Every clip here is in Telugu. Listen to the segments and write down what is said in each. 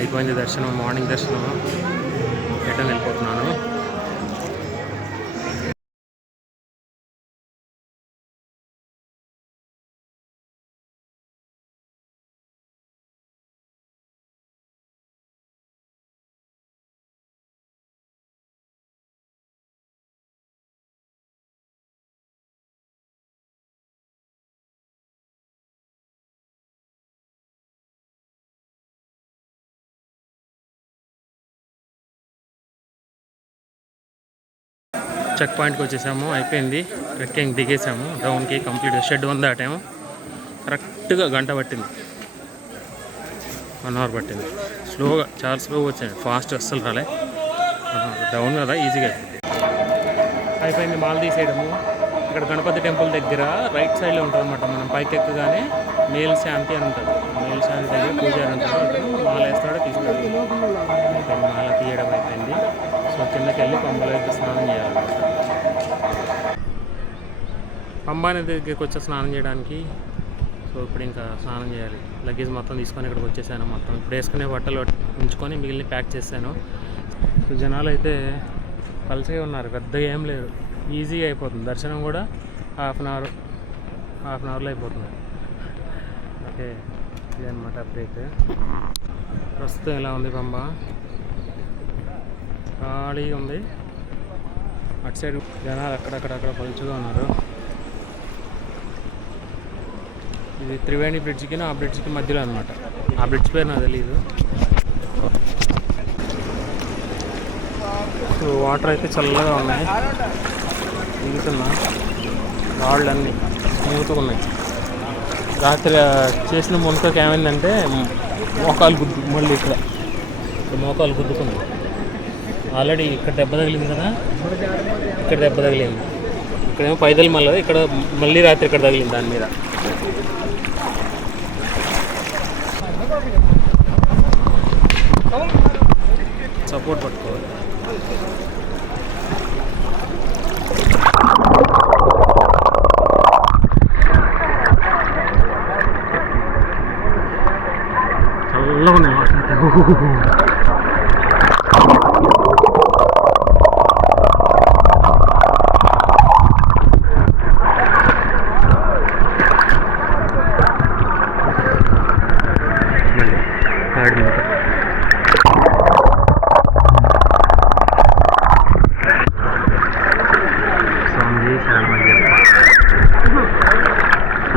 అయిపోయింది దర్శనం, మార్నింగ్ దర్శనం. రిటర్న్ వెళ్ళిపోతున్నాను. చెక్ పాయింట్కి వచ్చేసాము, అయిపోయింది. ట్రెక్కింగ్ దిగేసాము, డౌన్కి కంప్లీట్. షెడ్ 1 దాటాము. కరెక్ట్గా గంట పట్టింది, 1 అవర్ పట్టింది. స్లోగా, చాలా స్లోగా వచ్చాను, ఫాస్ట్ అస్సలు రాలే. డౌన్ కదా, ఈజీగా అయిపోయింది. మాల తీసేయడము. ఇక్కడ గణపతి టెంపుల్ దగ్గర రైట్ సైడ్లో ఉంటుంది అనమాట. మనం పైకి ఎక్కగానే మేల్ శాంతి అని ఉంటుంది. మేల్ శాంతి దగ్గర పూజారి ఉంటాడు, అతను మాల వేస్తాడో తీస్తాడు. అయిపోయింది, మాల తీయడం అయిపోయింది. సో కిందకి వెళ్ళి పంబలో అయితే స్నానం చేయాలన్నమాట. పంబా నది దగ్గరికి వచ్చి స్నానం చేయడానికి. సో ఇప్పుడు ఇంకా స్నానం చేయాలి. లగేజ్ మొత్తం తీసుకొని ఇక్కడికి వచ్చేసాను. మొత్తం ఇప్పుడు వేసుకునే బట్టలు ఉంచుకొని మిగిలిన ప్యాక్ చేశాను. సో జనాలు అయితే పలసగా ఉన్నారు, పెద్దగా ఏం లేదు, ఈజీగా అయిపోతుంది. దర్శనం కూడా హాఫ్ అన్ అవర్లో అయిపోతుంది. ఓకే, ఇదన్నమాట అప్డేట్. ప్రస్తుతం ఎలా ఉంది పంబా? ఖాళీగా ఉంది. అటు సైడ్ జనాలు అక్కడక్కడ పలుచుగా ఉన్నారు. ఇది త్రివేణి బ్రిడ్జ్కి ఆ బ్రిడ్జ్కి మధ్యలో అనమాట. ఆ బ్రిడ్జ్ పేరు నాకు తెలీదు. సో వాటర్ అయితే చల్లగా ఉన్నాయి. దిగుతున్నా, రాళ్ళన్నీ స్మూత్గా ఉన్నాయి. రాత్రి చేసిన మునకకి ఏమైందంటే మోకాలు మళ్ళీ ఇక్కడ మోకాలు గుద్దుకుంది. ఆల్రెడీ ఇక్కడ దెబ్బ తగిలింది కదా, ఇక్కడ దెబ్బ తగిలింది. ఇక్కడేమో పైదలు మళ్ళీ ఇక్కడ మళ్ళీ రాత్రి ఇక్కడ తగిలింది దాని మీద. సపోర్ట్ పట్టుకోవాలి. చల్లగా ఉన్నాయి వాటర్.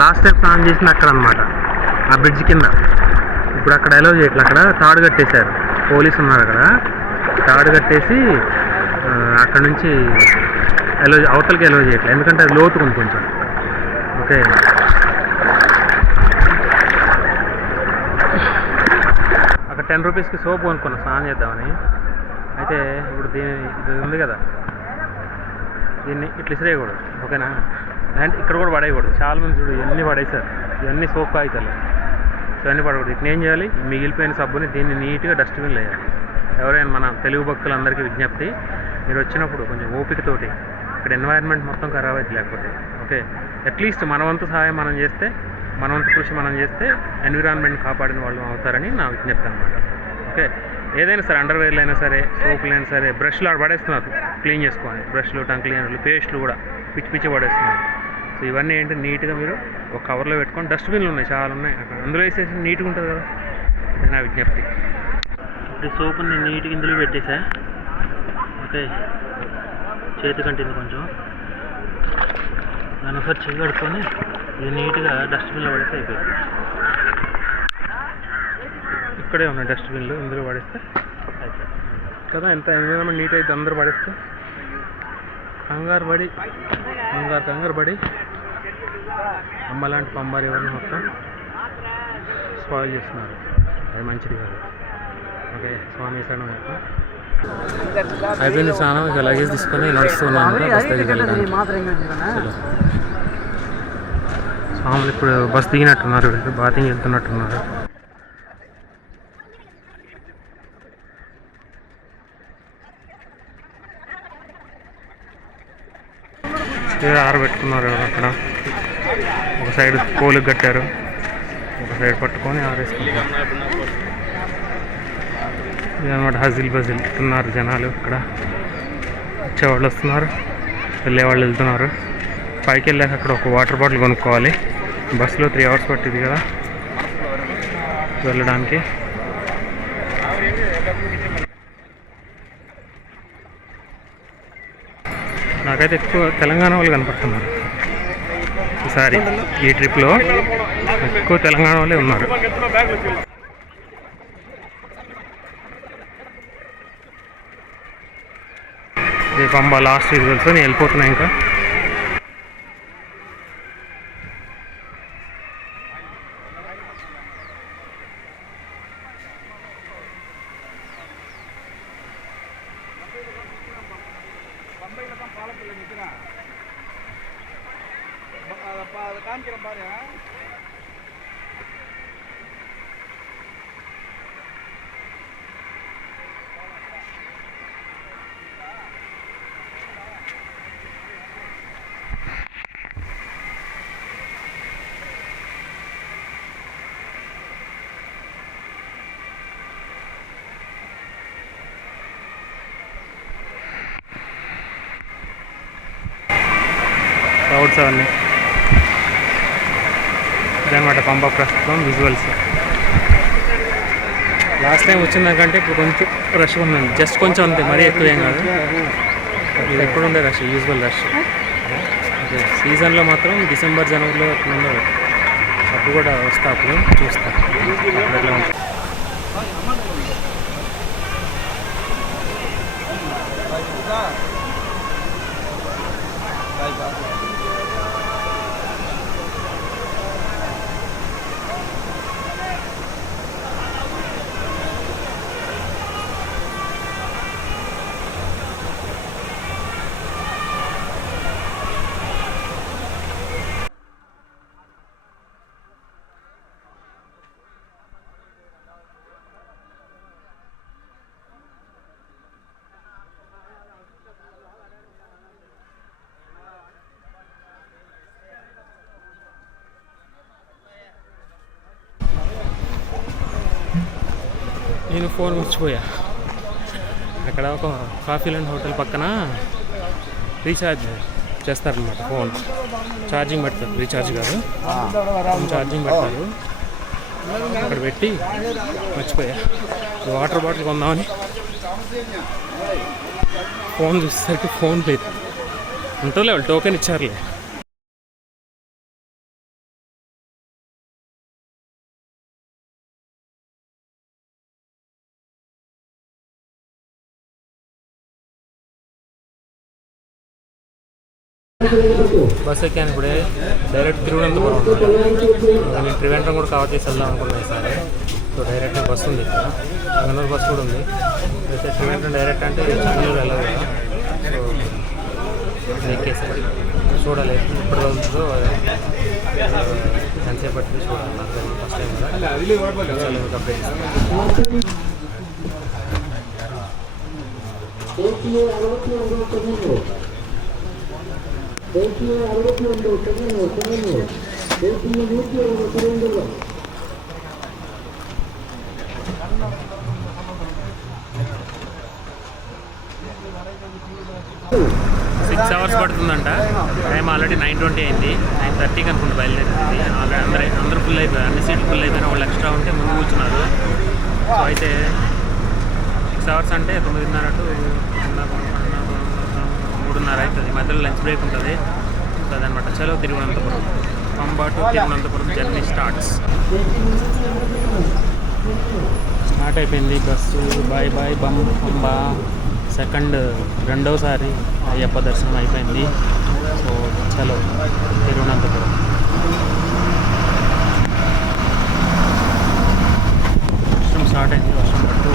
లాస్ట్ టైం స్నానం చేసిన అక్కడ అనమాట, ఆ బ్రిడ్జ్ కింద. ఇప్పుడు అక్కడ అలౌ చేయట్లేదు, అక్కడ తాడు కట్టేశారు. పోలీసు ఉన్నారు అక్కడ, తాడు కట్టేసి అక్కడ నుంచి అవతలకి అలౌ చేయట్లేదు, ఎందుకంటే అది లోతుకుంది కొంచెం. ఓకే, అక్కడ 10 రూపీస్కి సోప్ కొనుక్కున్నాం స్నానం చేద్దామని. అయితే ఇప్పుడు ఇది ఉంది కదా, దీన్ని ఇట్లా ఇసిరేయకూడదు, ఓకేనా? అంటే ఇక్కడ కూడా పడేయకూడదు. చాలామంది చూడు ఇవన్నీ పడేశారు, ఇవన్నీ సోప్ కాగితాలు. సో అన్నీ పడకూడదు. ఇట్లా ఏం చేయాలి, మిగిలిపోయిన సబ్బుని దీన్ని నీట్గా డస్ట్బిన్లో వేయాలి. ఎవరైనా మన తెలుగు భక్తులందరికీ విజ్ఞప్తి, మీరు వచ్చినప్పుడు కొంచెం ఓపికతోటి, ఇక్కడ ఎన్వైర్న్మెంట్ మొత్తం ఖరాబ్ అయితే లేకపోతే. ఓకే, అట్లీస్ట్ మన వంతు సహాయం మనం చేస్తే, మన వంతు కృషి మనం చేస్తే ఎన్విరాన్మెంట్ కాపాడిన వాళ్ళు అవుతారని నా విజ్ఞప్తి అనమాట. ఓకే, ఏదైనా సరే, అండర్వేర్లు అయినా సరే, సోపులు అయినా సరే, బ్రష్లు ఆడ పడేస్తున్నారు క్లీన్ చేసుకొని, బ్రష్లు, టంగ్ క్లీనర్లు, పేస్ట్లు కూడా పిచ్చి పిచ్చి పడేస్తున్నారు. సో ఇవన్నీ ఏంటి, నీట్గా మీరు ఒక కవర్లో పెట్టుకొని, డస్ట్బిన్లు ఉన్నాయి చాలా ఉన్నాయి అక్కడ, అందులో వేసేసి నీట్గా ఉంటుంది కదా, ఇది నా విజ్ఞప్తి. ఈ సోపుని నీట్గా ఇందులో పెట్టేసా. ఓకే, చేతి కంటింది కొంచెం. దాని ఒకసారి చెయ్యి కడుక్కొని ఇది నీట్గా డస్ట్బిన్లో పడేస్తే అయిపోయింది. ఇక్కడే ఉన్నాయి డస్ట్బిన్లు, ఇందులో పడేస్తే అయిపోయింది కదా. ఎంత ఎన్విరాన్మెంట్ నీట్ అయితే అందరూ పడేస్తే కంగారు పడి అమ్మ లాంటి పంబారు ఎవరిని మొత్తం స్పాయిల్ చేస్తున్నారు. అది మంచిది కాదు. ఓకే, స్వామి శరణం యొక్క అయిపోయింది స్నానం. ఇక లగేజ్ తీసుకొని నడుస్తున్నాను బస్ దగ్గరికి వెళ్ళడానికి. స్వాములు ఇప్పుడు బస్ దిగినట్టున్నారు, బాతింగ్ వెళ్తున్నట్టున్నారు. ఆరబెట్టుకున్నారు ఎవరు అక్కడ. ఒక సైడ్ కోలుకు కట్టారు, ఒక సైడ్ పట్టుకొని ఆరేసుకుంటారు. ఇదన్నమాట హజిల్ బజిల్ ఉన్నారు జనాలు. ఇక్కడ వచ్చేవాళ్ళు వస్తున్నారు, వెళ్ళేవాళ్ళు వెళ్తున్నారు. పైకి వెళ్ళాక అక్కడ ఒక వాటర్ బాటిల్ కొనుక్కోవాలి. బస్సులో 3 hours పట్టింది కదా వెళ్ళడానికి. నాకైతే ఎక్కువ తెలంగాణ వాళ్ళు కనపడుతున్నారు ఈసారి. ఈ ట్రిప్లో ఎక్కువ తెలంగాణ వాళ్ళే ఉన్నారు. రేపు అంబ లాస్ట్ రిజల్ట్స్ నేను వెళ్ళిపోతున్నాను. ఇంకా క్రౌడ్స్ అవన్నీ ఇదన్నమాట పంబ ప్రస్తుతం విజువల్స్. లాస్ట్ టైం వచ్చిందాకంటే ఇప్పుడు కొంచెం రష్ ఉందండి, జస్ట్ కొంచెం అంతే, మరీ ఎక్కువ ఏం కాదు. ఇది ఎప్పుడు ఉండే రష్, యూజువల్ రష్. ఓకే, సీజన్లో మాత్రం డిసెంబర్ జనవరిలో ఎట్లా ఉండదు. అప్పుడు కూడా వస్తా, అప్పుడు చూస్తా అప్పుడు ఎట్లా ఉంటుంది. నేను ఫోన్ మర్చిపోయా. అక్కడ ఒక కాఫీ ల్యాండ్ హోటల్ పక్కన రీఛార్జ్ చేస్తారనమాట. ఫోన్ ఛార్జింగ్ పెడతారు, రీఛార్జ్ కాదు, ఫోన్ ఛార్జింగ్ పెడతారు. అక్కడ పెట్టి మర్చిపోయా. వాటర్ బాటిల్ కొందామని ఫోన్ చూసేసరికి ఫోన్ లేదు. ఉంటుందిలే, వాళ్ళు టోకెన్ ఇచ్చారులే. బస్ ఎక్కాను ఇప్పుడే. డైరెక్ట్ తిరువనంతపురం ఉన్నాను. నేను త్రివేంద్రం కూడా కవర్ చేసి వెళ్దాం అనుకున్నాను ఈసారి. సో డైరెక్ట్ బస్సు ఉంది ఇక్కడ, చెన్నూరు బస్సు కూడా ఉంది. అయితే త్రివేంద్రం డైరెక్ట్ అంటే చెన్నూరు వెళ్ళదు కదా. సో ఎక్కేసాను, చూడాలి ఎప్పుడు వెళ్తుందో ఎంతసేపు పట్టింది చూడాలి. నాకు ఫస్ట్ టైం కదా, అప్డేట్ సిక్స్ అవర్స్ పడుతుందంట. టైం ఆల్రెడీ 9:20 అయింది. 9:30కి అనుకుంటా బయలుదేరింది. అందరూ ఫుల్ అయిపోయారు, అన్ని సీట్లు ఫుల్ అయిపోయినా వాళ్ళు ఎక్స్ట్రా ఉంటే ముందు కూర్చున్నారు. సో అయితే అవర్స్ అంటే 9:30 to 3:30 అవుతుంది. మధ్యలో లంచ్ బ్రేక్ ఉంటుంది. సో అదనమాట. చలో Thiruvananthapuram, Pamba to Thiruvananthapuram journey start అయిపోయింది బస్సు. Bye bye Pamba. రెండోసారి అయ్యప్ప దర్శనం అయిపోయింది. సో చలో తిరువనంతపురం. వర్షం స్టార్ట్ అయింది. వర్షం పట్టు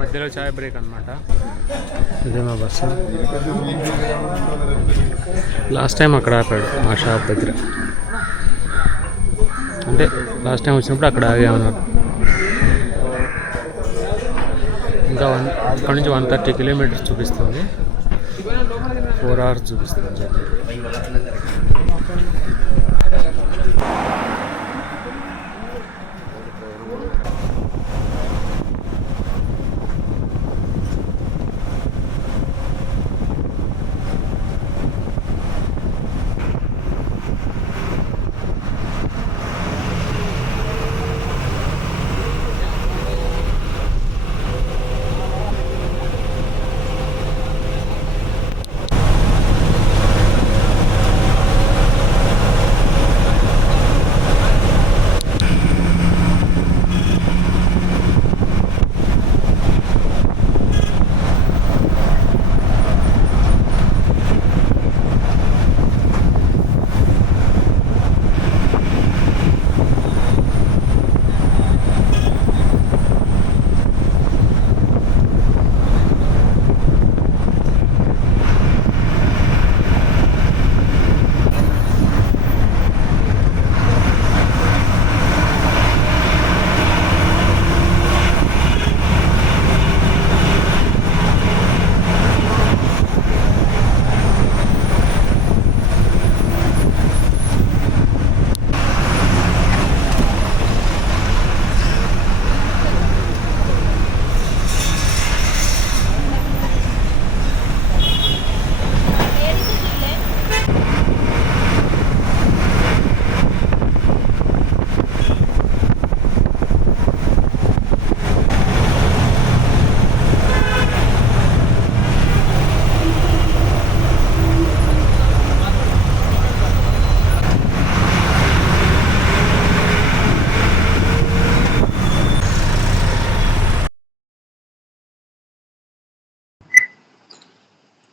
మధ్యలో చాయ్ బ్రేక్ అనమాట. ఇదే మా బస్సు. లాస్ట్ టైం అక్కడ ఆపాడు మా షాప్ దగ్గర. అంటే లాస్ట్ టైం వచ్చినప్పుడు అక్కడ ఆగామన్నారు. ఇంకా ఇక్కడ నుంచి 130 కిలోమీటర్స్ చూపిస్తుంది. 4 hours చూపిస్తుంది జర్నీ.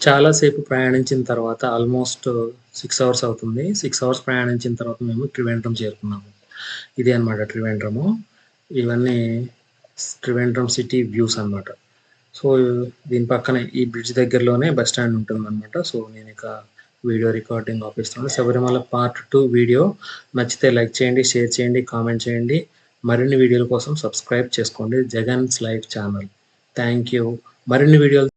చాలా సేపు ప్రయాణించిన తర్వాత ఆల్మోస్ట్ 6 అవర్స్ అవుతుంది. 6 అవర్స్ ప్రయాణించిన తర్వాత మేము త్రివేంద్రం చేరుకున్నాము. ఇదే అన్నమాట త్రివేంద్రము. ఇవన్నీ త్రివేంద్రం సిటీ వ్యూస్ అన్నమాట. సో, దీని పక్కనే ఈ బ్రిడ్జ్ దగ్గరలోనే బస్ స్టాండ్ ఉంటుందన్నమాట. సో, నేనిక వీడియో రికార్డింగ్ ఆపేస్తున్నాను. శబరిమల పార్ట్ 2 వీడియో నచ్చితే లైక్ చేయండి, షేర్ చేయండి, కామెంట్ చేయండి. మరిన్ని వీడియోల కోసం సబ్స్క్రైబ్ చేసుకోండి. Jagan's life channel. Thank you. మరిన్ని వీడియోలు